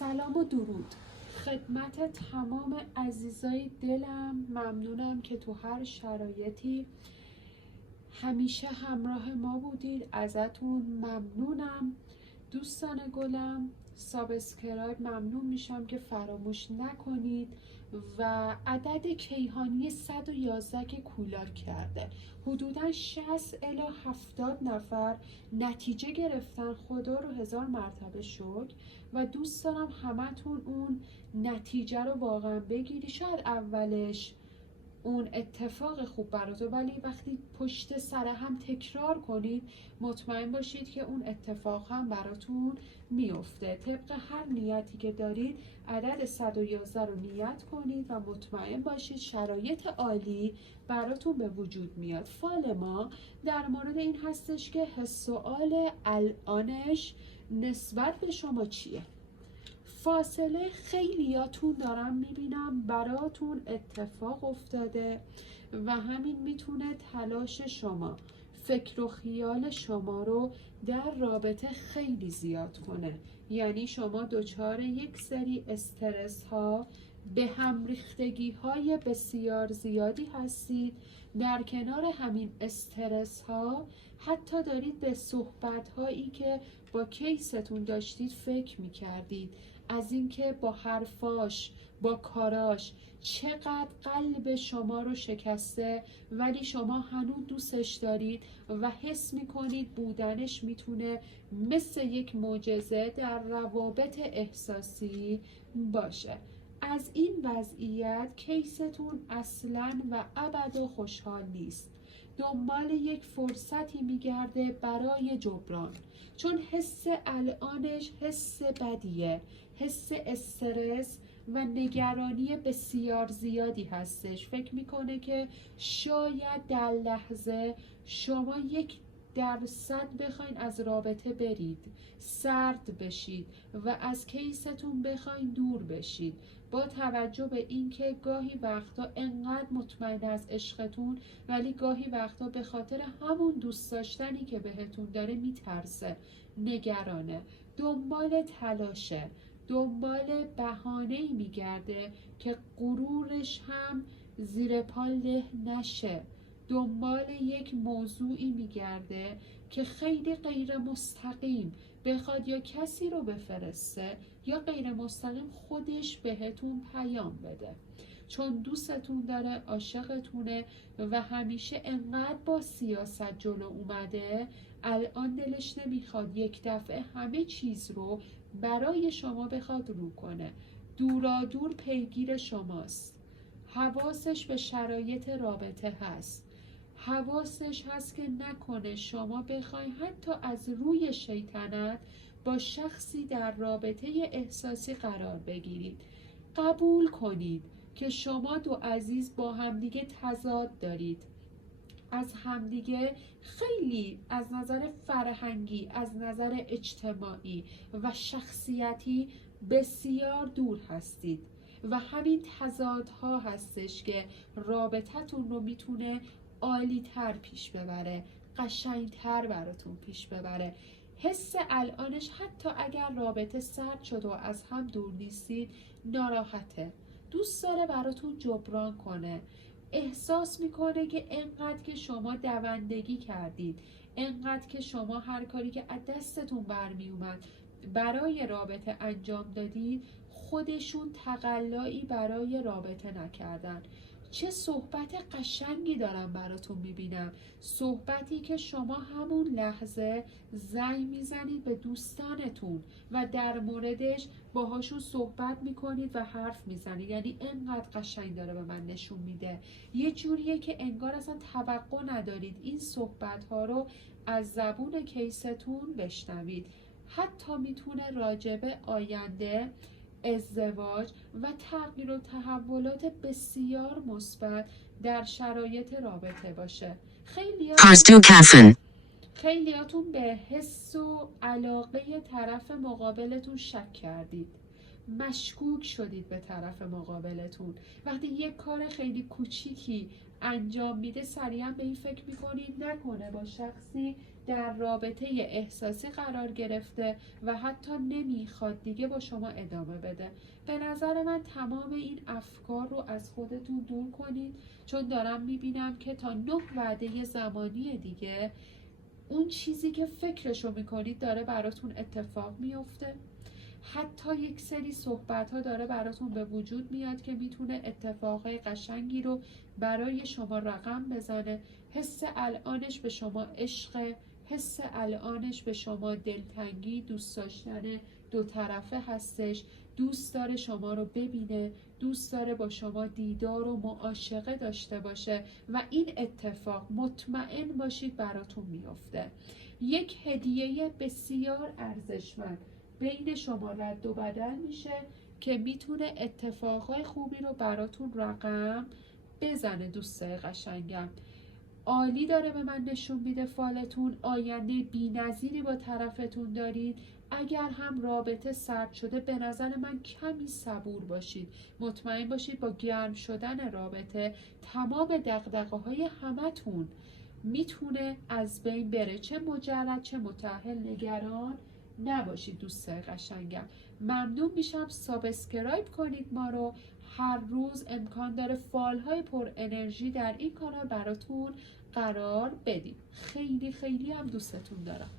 سلام و درود خدمت تمام عزیزای دلم. ممنونم که تو هر شرایطی همیشه همراه ما بودید. ازتون ممنونم دوستان گلم. سابسکرایب ممنون میشم که فراموش نکنید. و عدد کیهانی 111 که کولار کرده، حدودا 60 الی 70 نفر نتیجه گرفتن. خدا رو هزار مرتبه شکر و دوست دارم همتون اون نتیجه رو واقعا بگیری. شاید اولش اون اتفاق خوب براتون، ولی وقتی پشت سر هم تکرار کنید مطمئن باشید که اون اتفاق هم براتون میفته. طبق هر نیتی که دارید عدد 111 رو نیت کنید و مطمئن باشید شرایط عالی براتون به وجود میاد. فال ما در مورد این هستش که سوال الانش نسبت به شما چیه؟ فاصله خیلیاتون دارم میبینم براتون اتفاق افتاده و همین میتونه تلاش شما، فکر و خیال شما رو در رابطه خیلی زیاد کنه. یعنی شما دچار یک سری استرس ها، به هم ریختگی های بسیار زیادی هستید. در کنار همین استرس ها حتی دارید به صحبت هایی که با کیستون داشتید فکر میکردید، از اینکه با حرفاش، با کاراش چقدر قلب شما رو شکسته، ولی شما هنوز دوستش دارید و حس میکنید بودنش میتونه مثل یک معجزه در روابط احساسی باشه. از این وضعیت کیستون اصلاً و ابدا خوشحال نیست. دنبال یک فرصتی میگرده برای جبران، چون حس الانش حس بدیه، حس استرس و نگرانی بسیار زیادی هستش. فکر میکنه که شاید در لحظه شما 1% بخواین از رابطه برید، سرد بشید و از کیستون بخواین دور بشید، با توجه به اینکه گاهی وقتا انقدر مطمئن از عشقتون ولی گاهی وقتا به خاطر همون دوست داشتنی که بهتون داره میترسه، نگرانه، دنبال تلاشه، دنبال بهانه‌ای میگرده که غرورش هم زیر پا له نشه، دنبال یک موضوعی میگرده که خیلی غیر مستقیم بخواد یا کسی رو بفرسته یا غیر مستقیم خودش بهتون پیام بده، چون دوستتون داره، عاشقتونه و همیشه انقدر با سیاست جلو اومده. الان دلش نمیخواد یک دفعه همه چیز رو برای شما بخواد رو کنه. دورادور پیگیر شماست، حواسش به شرایط رابطه هست، حواسش هست که نکنه شما بخواین حتی از روی شیطنت با شخصی در رابطه احساسی قرار بگیرید. قبول کنید که شما دو عزیز با همدیگه تضاد دارید، از همدیگه خیلی از نظر فرهنگی، از نظر اجتماعی و شخصیتی بسیار دور هستید و همین تضادها هستش که رابطتون رو میتونه عالی تر پیش ببره، قشنگتر براتون پیش ببره. حس الانش حتی اگر رابطه سرد شد و از هم دور نیستید ناراحته، دوست داره براتون جبران کنه. احساس میکنه که انقدر که شما دوندگی کردید، انقدر که شما هر کاری که از دستتون برمی اومد برای رابطه انجام دادید، خودشون تقلایی برای رابطه نکردن. چه صحبت قشنگی دارم براتون میبینم، صحبتی که شما همون لحظه زنگ میزنید به دوستانتون و در موردش باهاشون صحبت میکنید و حرف میزنید. یعنی انقدر قشنگ داره به من نشون میده، یه جوریه که انگار اصلا توقع ندارید این صحبت ها رو از زبون کیستون بشنوید. حتی میتونه راجب آینده، ازدواج و تغییر و تحولات بسیار مثبت در شرایط رابطه باشه. خیلیاتون به حس و علاقه طرف مقابلتون شک کردید، مشکوک شدید به طرف مقابلتون. وقتی یک کار خیلی کوچیکی انجام میده سریعا به این فکر میکنید نکنه با شخصی در رابطه احساسی قرار گرفته و حتی نمیخواد دیگه با شما ادامه بده. به نظر من تمام این افکار رو از خودتون دور کنید، چون دارم میبینم که تا 9 وعده زمانی دیگه اون چیزی که فکرشو میکنید داره براتون اتفاق میفته. حتی یک سری صحبت ها داره براتون به وجود میاد که میتونه اتفاقای قشنگی رو برای شما رقم بزنه. حس الانش به شما عشق، حس الانش به شما دلتنگی، دوست داشتن دو طرفه هستش. دوست داره شما رو ببینه، دوست داره با شما دیدار و معاشقه داشته باشه و این اتفاق مطمئن باشید براتون میفته. یک هدیه بسیار ارزشمند بین شما رد و بدل میشه که میتونه اتفاقای خوبی رو براتون رقم بزنه. دوستای قشنگم، عالی داره به من نشون میده فالتون، آینده بی‌نظیری با طرفتون دارید. اگر هم رابطه سرد شده به نظر من کمی صبور باشید. مطمئن باشید با گرم شدن رابطه تمام دغدغه‌های همتون میتونه از بین بره. چه مجرد چه متأهل نگران نباشید. دوستای قشنگم، ممنون میشم سابسکرایب کنید ما رو. هر روز امکان داره فالهای پر انرژی در این کانال براتون قرار بدیم. خیلی خیلی هم دوستتون دارم.